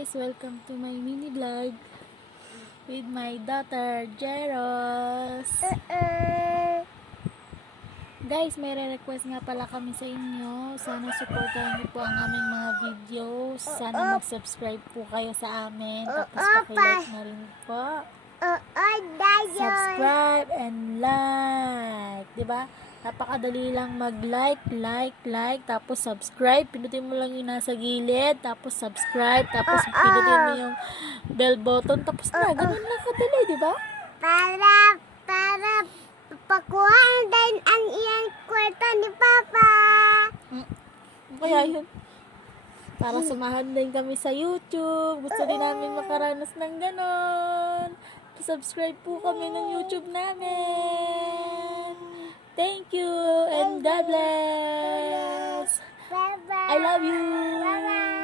guys! Welcome to my mini vlog with my daughter, Jeros. Guys, may request nga pala kami sa inyo. Sana supportahan niyo po ang aming mga videos. Sana mag-subscribe po kayo sa amin. Tapos paki-like na rin po. Subscribe and like. Diba? Napakadali lang mag-like, like, tapos subscribe. Pinutin mo lang yung nasa gilid, tapos subscribe, tapos pinutin mo yung bell button, tapos na. Ganun lang kadali, diba? Para pakuha din ang iyang kwarto ni Papa. Kaya yun. Para sumahan din kami sa YouTube. Gusto din namin makaranas ng ganon. Subscribe po kami ng YouTube namin. Thank you and God bless. Bye-bye. I love you. Bye-bye.